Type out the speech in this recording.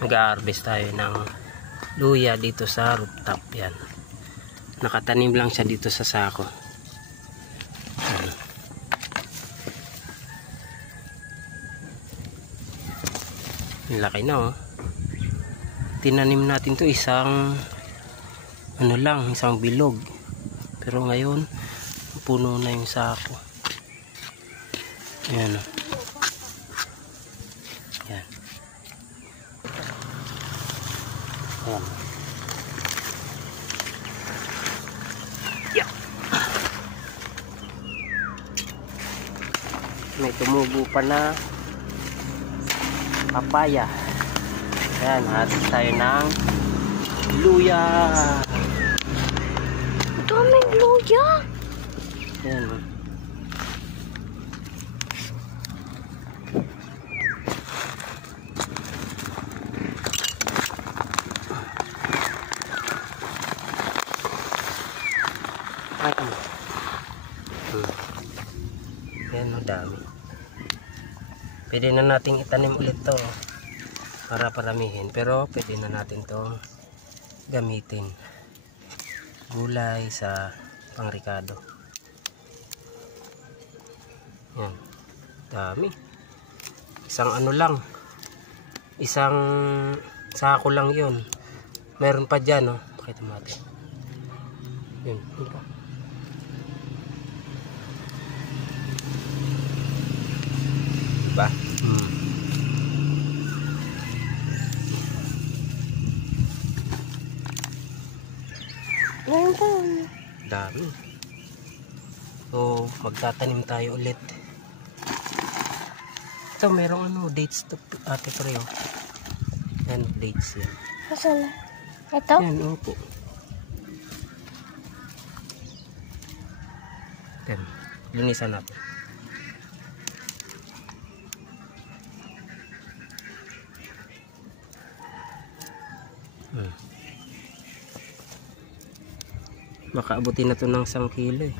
Mag-harvest tayo ng luya dito sa rooftop. Yan, nakatanim lang siya dito sa sako. Laki na oh. Tinanim natin to isang isang bilog, pero ngayon puno na yung sako. Ayan oh. Ayan. Ayan. Yeah. May tumubo pa na papaya. Ayan, hatis tayo ng luya. Ito may luya. Ayan. Ay, kamo. Ayan, madami. Pwede na nating itanim ulit to para paramihin, pero pwede na natin to gamitin gulay sa pangrikado. Yan, dami. Isang isang sako lang yun. Meron pa dyan, oh. Pakita mo natin. Yun, diba? Dami. So, magtatanim tayo ulit. Ito, merong dates to ate Preo. Yan, dates yan. Asan? Ito? Yan, opo. Yan, linisan natin. Makaabutin na to ng 1 kilo eh.